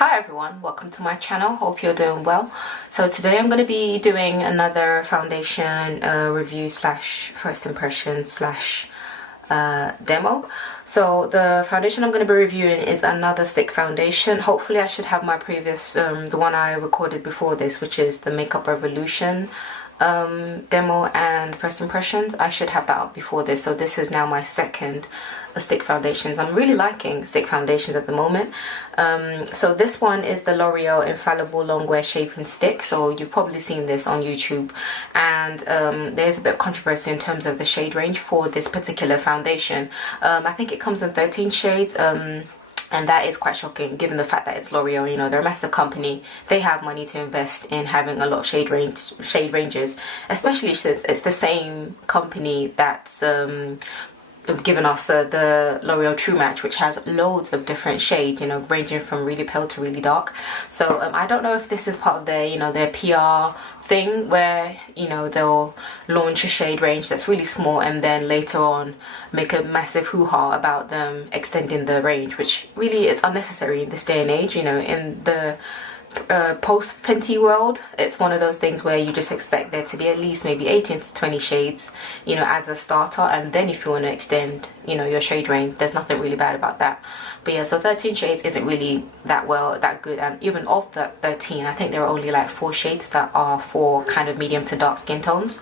Hi everyone, welcome to my channel. Hope you're doing well. So today I'm going to be doing another foundation review slash first impression slash demo. So the foundation I'm going to be reviewing is another stick foundation. Hopefully I should have my previous the one I recorded before this, which is the Makeup Revolution demo and first impressions. I should have that up before this, so this is now my second stick foundations. I'm really liking stick foundations at the moment. So this one is the L'Oreal Infallible Longwear Shaping Stick. So you've probably seen this on YouTube, and there's a bit of controversy in terms of the shade range for this particular foundation. I think it comes in 13 shades. And that is quite shocking given the fact that it's L'Oreal. You know, they're a massive company. They have money to invest in having a lot of shade ranges, especially since it's the same company that's given us the L'Oreal True Match, which has loads of different shades, you know, ranging from really pale to really dark. So I don't know if this is part of their, you know, their PR thing where, you know, they'll launch a shade range that's really small and then later on make a massive hoo-ha about them extending the range, which really it's unnecessary in this day and age. You know, in the post Fenty world, it's one of those things where you just expect there to be at least maybe 18 to 20 shades, you know, as a starter, and then if you want to extend, you know, your shade range, there's nothing really bad about that. But yeah, so 13 shades isn't really that good, and even of the 13, I think there are only like 4 shades that are for kind of medium to dark skin tones.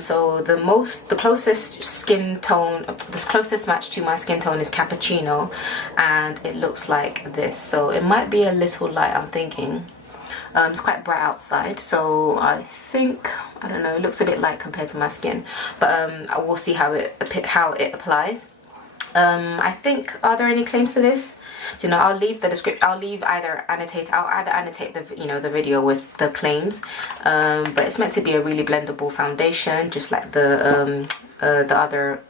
So the closest skin tone, the closest match to my skin tone is Capuccino, and it looks like this. So it might be a little light, I'm thinking. It's quite bright outside, so I think, I don't know, it looks a bit light compared to my skin, but I will see how it applies. I think, are there any claims to this? You know, I'll leave the description. I'll either annotate the, you know, the video with the claims, but it's meant to be a really blendable foundation, just like the other,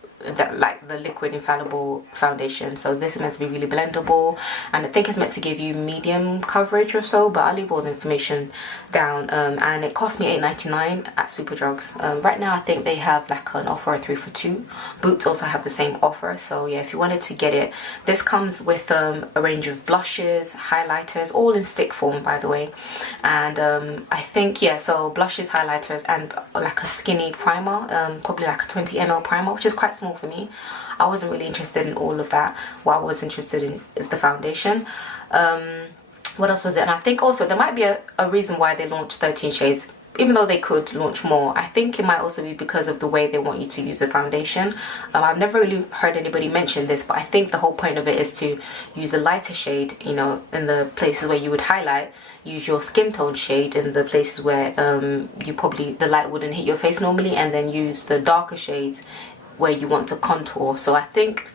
like the liquid infallible foundation. So this is meant to be really blendable, and I think it's meant to give you medium coverage or so, but I'll leave all the information down. And it cost me $8.99 at Superdrugs. Right now I think they have like an offer, 3 for 2. Boots also have the same offer, so yeah, if you wanted to get it, this comes with a range of blushes, highlighters, all in stick form, by the way. And I think, yeah, so blushes, highlighters, and like a skinny primer, probably like a 20 ml primer, which is quite small for me. I wasn't really interested in all of that. What I was interested in is the foundation. What else was it? And I think also there might be a reason why they launched 13 shades, even though they could launch more. I think it might also be because of the way they want you to use the foundation. I've never really heard anybody mention this, but I think the whole point of it is to use a lighter shade, you know, in the places where you would highlight, use your skin tone shade in the places where the light wouldn't hit your face normally, and then use the darker shades where you want to contour. So I think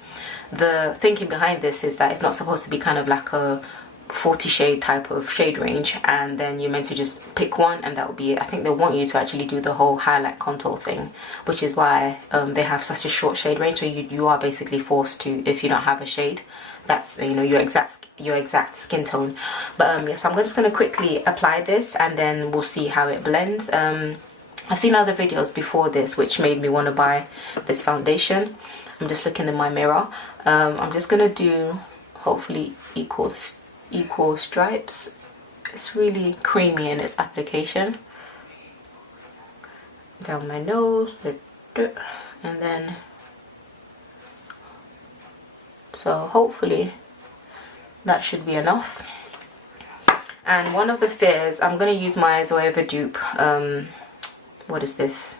the thinking behind this is that it's not supposed to be kind of like a 40 shade type of shade range and then you're meant to just pick one and that will be it. I think they want you to actually do the whole highlight contour thing, which is why they have such a short shade range. So you are basically forced to, if you don't have a shade that's, you know, your exact skin tone. But yes, I'm just going to quickly apply this and then we'll see how it blends. I've seen other videos before this which made me want to buy this foundation. I'm just looking in my mirror. I'm just going to do hopefully equal stripes. It's really creamy in its application. Down my nose, and then, so hopefully that should be enough. And one of the fears, I'm going to use my Zoeva dupe, what is this,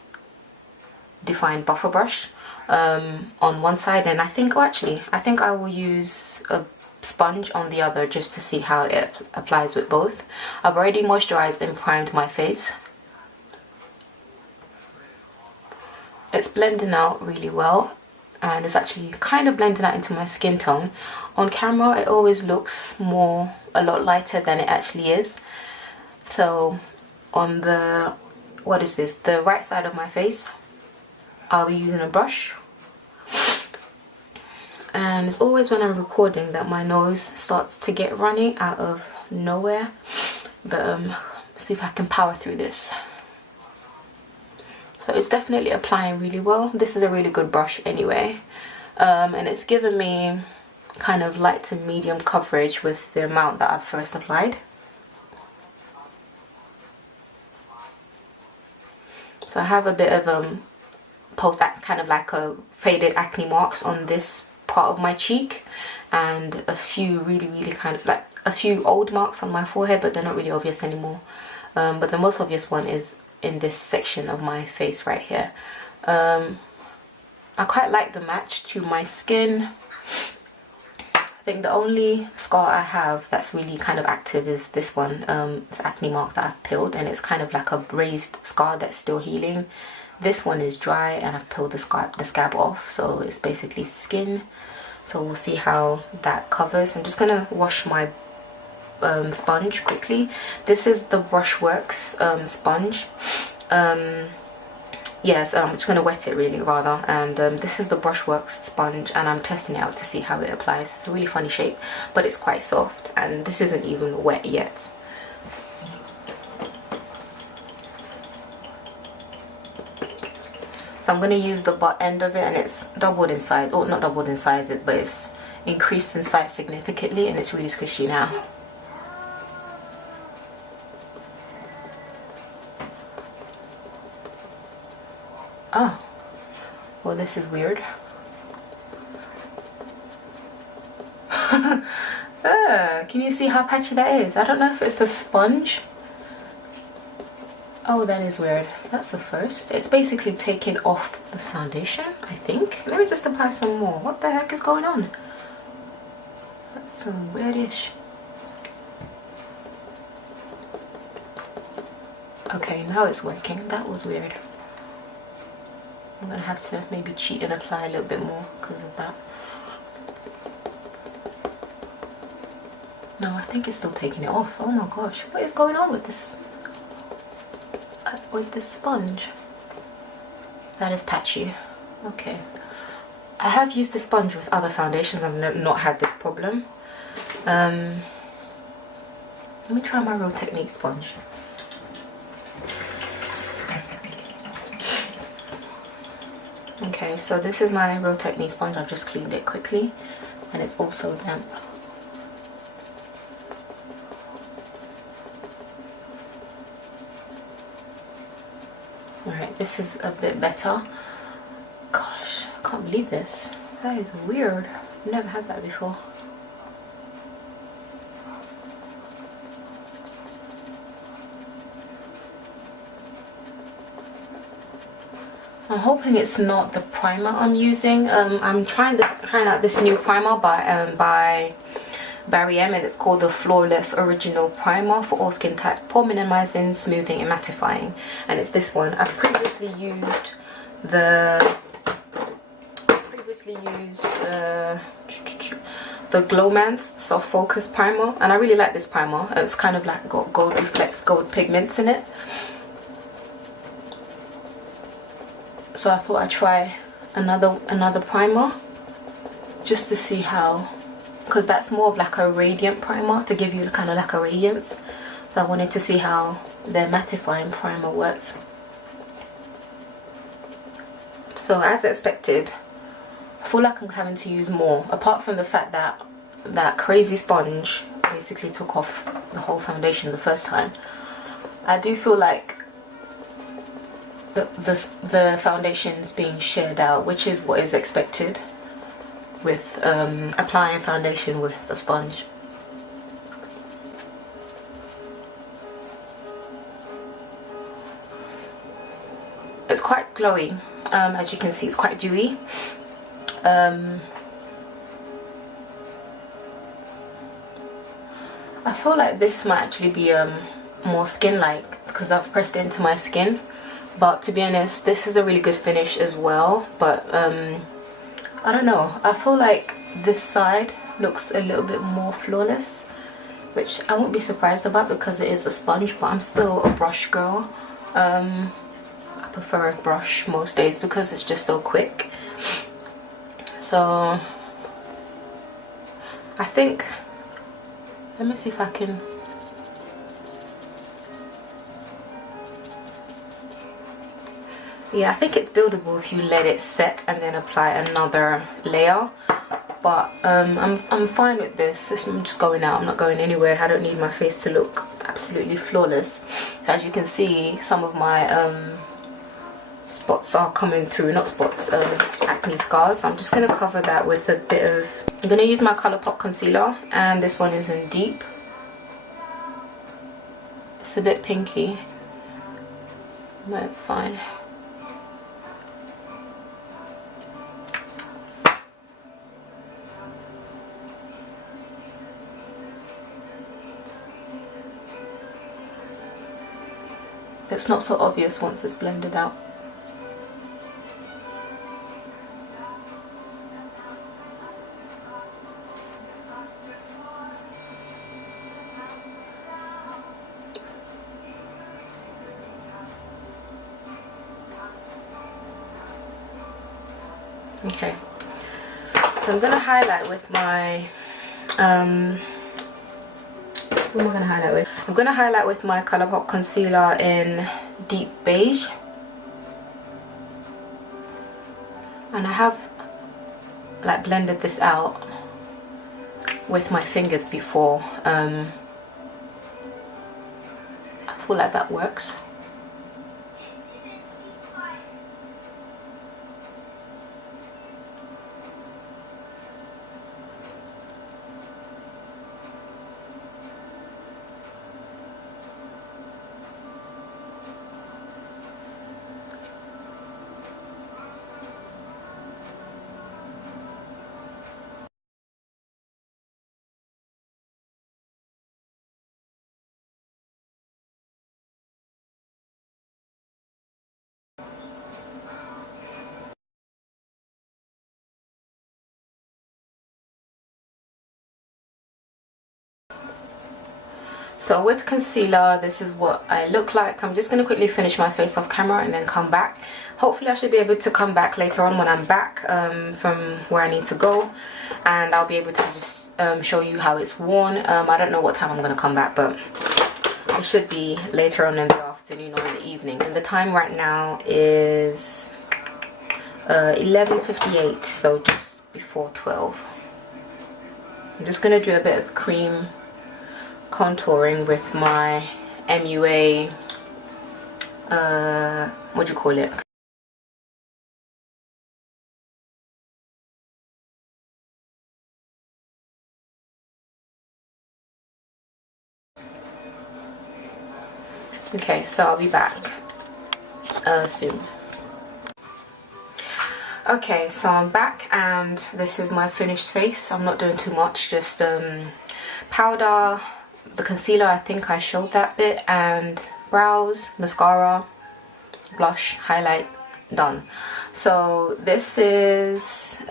defined buffer brush on one side, and I think, I think I will use a sponge on the other just to see how it applies with both. I've already moisturized and primed my face. It's blending out really well, and it's actually kind of blending out into my skin tone. On camera it always looks a lot lighter than it actually is. So on the, what is this, the right side of my face, I'll be using a brush. And it's always when I'm recording that my nose starts to get runny out of nowhere. But see if I can power through this. So it's definitely applying really well. This is a really good brush anyway. And it's given me kind of light to medium coverage with the amount that I've first applied. So I have a bit of kind of like a faded acne marks on this part of my cheek, and a few really kind of like a few old marks on my forehead, but they're not really obvious anymore. But the most obvious one is in this section of my face right here. I quite like the match to my skin. I think the only scar I have that's really kind of active is this one. It's acne mark that I've peeled, and it's kind of like a raised scar that's still healing. This one is dry and I've peeled the scab off, so it's basically skin. So we'll see how that covers. I'm just gonna wash my sponge quickly. This is the Brushworks sponge. Yes, I'm just going to wet it really rather, and this is the Brushworks sponge, and I'm testing it out to see how it applies. It's a really funny shape, but it's quite soft, and this isn't even wet yet. So I'm going to use the butt end of it, and it's doubled in size, or not doubled in size, but it's increased in size significantly, and it's really squishy now. Oh, well, this is weird. Can you see how patchy that is? I don't know if it's the sponge. Oh, that is weird. That's the first. It's basically taking off the foundation, I think. Let me just apply some more. What the heck is going on? That's some weirdish. Okay, now it's working. That was weird. I'm gonna have to maybe cheat and apply a little bit more because of that. No, I think it's still taking it off. Oh my gosh, what is going on with this sponge? That is patchy. Okay, I have used the sponge with other foundations. I've not had this problem. Let me try my Real Technique sponge. Okay, so this is my Real Technique sponge. I've just cleaned it quickly, and it's also damp. Alright, this is a bit better. Gosh, I can't believe this. That is weird. I've never had that before. I'm hoping it's not the primer I'm using. I'm trying out this new primer by BAREPRO, and it's called the Flawless Original Primer for all skin types, pore minimizing, smoothing and mattifying, and it's this one. I've previously used the Glowman's Soft Focus Primer, and I really like this primer. It's kind of like got gold reflex, gold pigments in it. So I thought I'd try another primer just to see how, because that's more of like a radiant primer to give you kind of like a radiance. So I wanted to see how their mattifying primer works. So as expected, I feel like I'm having to use more, apart from the fact that that crazy sponge basically took off the whole foundation the first time. I do feel like the foundation's being shared out, which is what is expected with applying foundation with a sponge. It's quite glowy, as you can see. It's quite dewy. I feel like this might actually be more skin-like because I've pressed it into my skin. But to be honest, this is a really good finish as well. But I don't know, I feel like this side looks a little bit more flawless, which I won't be surprised about because it is a sponge, but I'm still a brush girl. I prefer a brush most days because it's just so quick. So I think, let me see if I can. Yeah, I think it's buildable if you let it set and then apply another layer. but I'm fine with this. I'm just going out, I'm not going anywhere. I don't need my face to look absolutely flawless. So as you can see, some of my spots are coming through, not spots, acne scars. So I'm just going to cover that with a bit of, I'm going to use my Colourpop concealer, and this one is in Deep. It's a bit pinky, but it's fine. It's not so obvious once it's blended out. Okay, so I'm gonna highlight with my what am I gonna highlight with? I'm gonna highlight with my Colourpop concealer in Deep Beige, and I have like blended this out with my fingers before. I feel like that works. So with concealer, this is what I look like. I'm just going to quickly finish my face off camera and then come back. Hopefully I should be able to come back later on when I'm back from where I need to go, and I'll be able to just show you how it's worn. I don't know what time I'm going to come back, but it should be later on in the afternoon or in the evening. And the time right now is 11:58, so just before 12. I'm just going to do a bit of cream contouring with my MUA, what do you call it? Okay, so I'll be back soon. Okay, so I'm back, and this is my finished face. I'm not doing too much, just powder, the concealer, I think I showed that bit, and brows, mascara, blush, highlight, done. So this is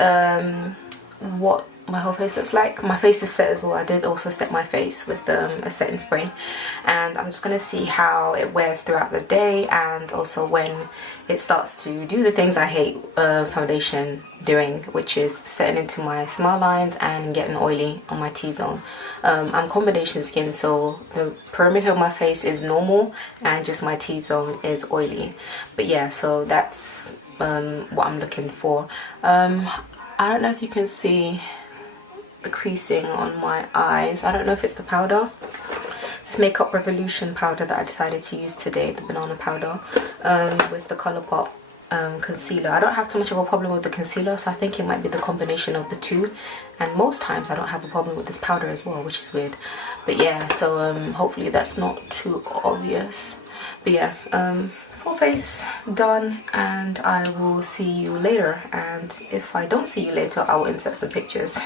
what my whole face looks like. My face is set as well. I did also set my face with a setting spray, and I'm just going to see how it wears throughout the day, and also when it starts to do the things I hate foundation doing, which is setting into my smile lines and getting oily on my T-zone. I'm combination skin, so the perimeter of my face is normal and just my T-zone is oily. But yeah, so that's what I'm looking for. I don't know if you can see the creasing on my eyes. I don't know if it's the powder. It's Makeup Revolution powder that I decided to use today, the banana powder, with the Colourpop concealer. I don't have too much of a problem with the concealer, so I think it might be the combination of the two, and most times I don't have a problem with this powder as well, which is weird. But yeah, so hopefully that's not too obvious. But yeah, full face done, and I will see you later. And if I don't see you later, I will insert some pictures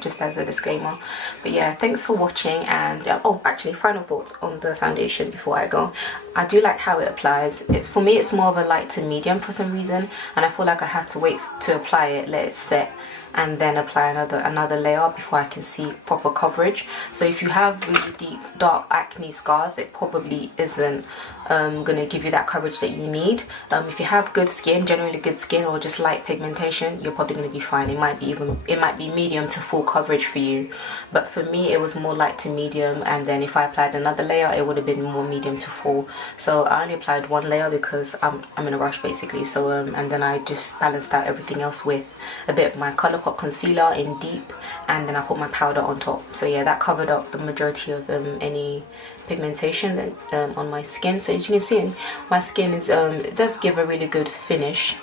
just as a disclaimer. But yeah, thanks for watching. And oh, actually, final thoughts on the foundation before I go. I do like how it applies. For me, it's more of a light to medium for some reason, and I feel like I have to wait to apply it, let it set, and then apply another layer before I can see proper coverage. So if you have really deep dark acne scars, it probably isn't gonna give you that coverage that you need. If you have good skin, generally good skin, or just light pigmentation, you're probably gonna be fine. It might be medium to full coverage for you, but for me it was more light to medium, and then if I applied another layer, it would have been more medium to full. So I only applied one layer because I'm in a rush basically. So and then I just balanced out everything else with a bit of my color Colourpop concealer in deep, and then I put my powder on top. So yeah, that covered up the majority of any pigmentation that on my skin. So as you can see, my skin is it does give a really good finish.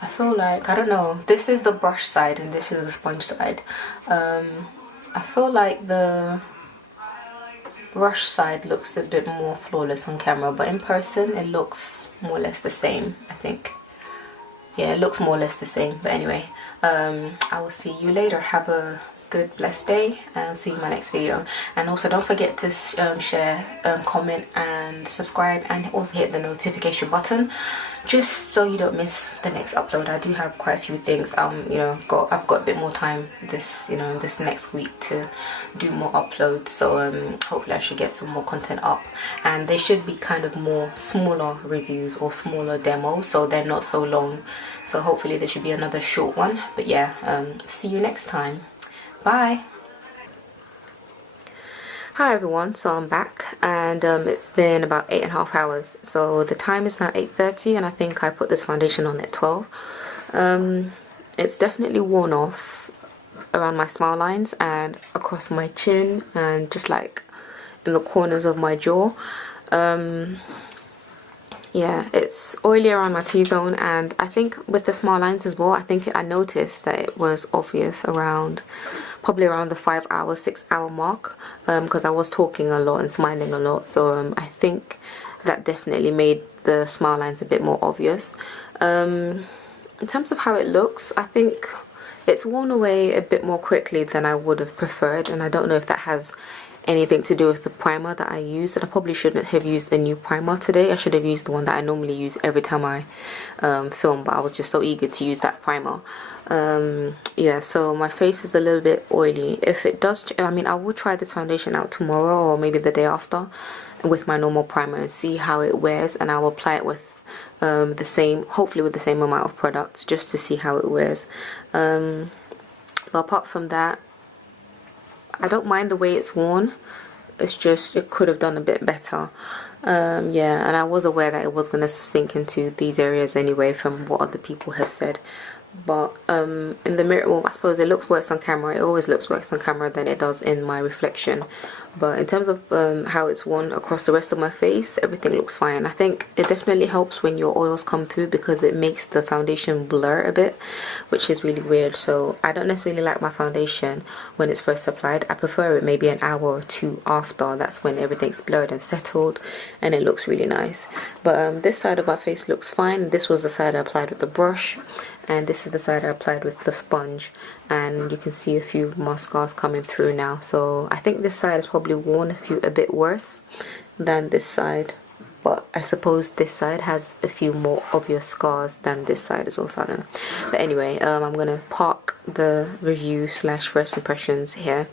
I feel like, I don't know, this is the brush side and this is the sponge side. I feel like the brush side looks a bit more flawless on camera, but in person it looks more or less the same, I think. Yeah, it looks more or less the same. But anyway, I will see you later. Have a good blessed day, and see you in my next video. And also don't forget to share, comment and subscribe, and also hit the notification button just so you don't miss the next upload. I do have quite a few things, you know, I've got a bit more time this, you know, this next week to do more uploads. So hopefully I should get some more content up, and they should be kind of more smaller reviews or smaller demos, so they're not so long. So hopefully there should be another short one. But yeah, see you next time. Bye. Hi everyone, so I'm back, and it's been about 8.5 hours. So the time is now 8:30, and I think I put this foundation on at 12. It's definitely worn off around my smile lines and across my chin and just like in the corners of my jaw. Yeah, it's oily around my T-zone, and I think with the smile lines as well, I think I noticed that it was obvious around, probably around the 5 hour, 6 hour mark, because I was talking a lot and smiling a lot. So I think that definitely made the smile lines a bit more obvious. In terms of how it looks, I think it's worn away a bit more quickly than I would have preferred, and I don't know if that has anything to do with the primer that I used. And I probably shouldn't have used the new primer today. I should have used the one that I normally use every time I film, but I was just so eager to use that primer. Yeah, so my face is a little bit oily. If it does, I mean, I will try this foundation out tomorrow or maybe the day after with my normal primer and see how it wears, and I will apply it with the same, hopefully with the same amount of products, just to see how it wears. But apart from that, I don't mind the way it's worn. It's just, it could have done a bit better. Yeah, and I was aware that it was going to sink into these areas anyway from what other people have said. But in the mirror, well, I suppose it looks worse on camera. It always looks worse on camera than it does in my reflection. But in terms of how it's worn across the rest of my face, everything looks fine. I think it definitely helps when your oils come through, because it makes the foundation blur a bit, which is really weird. So I don't necessarily like my foundation when it's first applied. I prefer it maybe an hour or two after. That's when everything's blurred and settled, and it looks really nice. But this side of my face looks fine. This was the side I applied with the brush, and this is the side I applied with the sponge, and you can see a few mascaras coming through now. So I think this side is probably worn a bit worse than this side, but I suppose this side has a few more obvious scars than this side as well, so I don't know. But anyway, I'm gonna park the review slash first impressions here.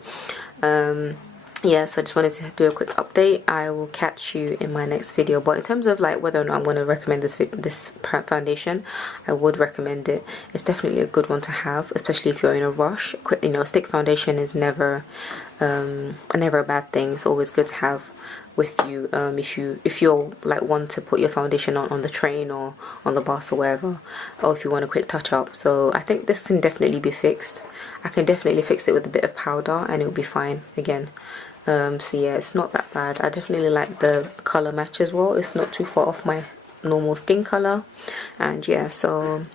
Yeah, so I just wanted to do a quick update. I will catch you in my next video. But in terms of like whether or not I'm going to recommend this foundation, I would recommend it. It's definitely a good one to have, especially if you're in a rush. You know, stick foundation is never a bad thing. It's always good to have with you if you're like want to put your foundation on the train or on the bus or wherever, or if you want a quick touch up. So I think this can definitely be fixed. I can definitely fix it with a bit of powder and it'll be fine again. So yeah, it's not that bad. I definitely like the color match as well. It's not too far off my normal skin color. And yeah, so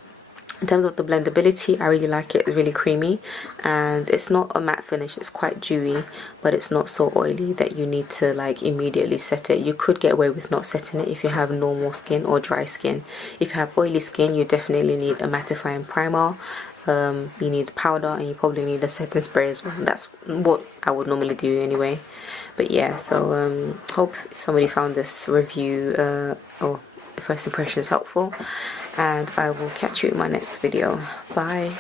in terms of the blendability, I really like it. It's really creamy, and it's not a matte finish. It's quite dewy, but it's not so oily that you need to like immediately set it. You could get away with not setting it if you have normal skin or dry skin. If you have oily skin, you definitely need a mattifying primer. You need powder, and you probably need a setting spray as well. That's what I would normally do anyway. But yeah, so hope somebody found this review or first impressions helpful, and I will catch you in my next video. Bye.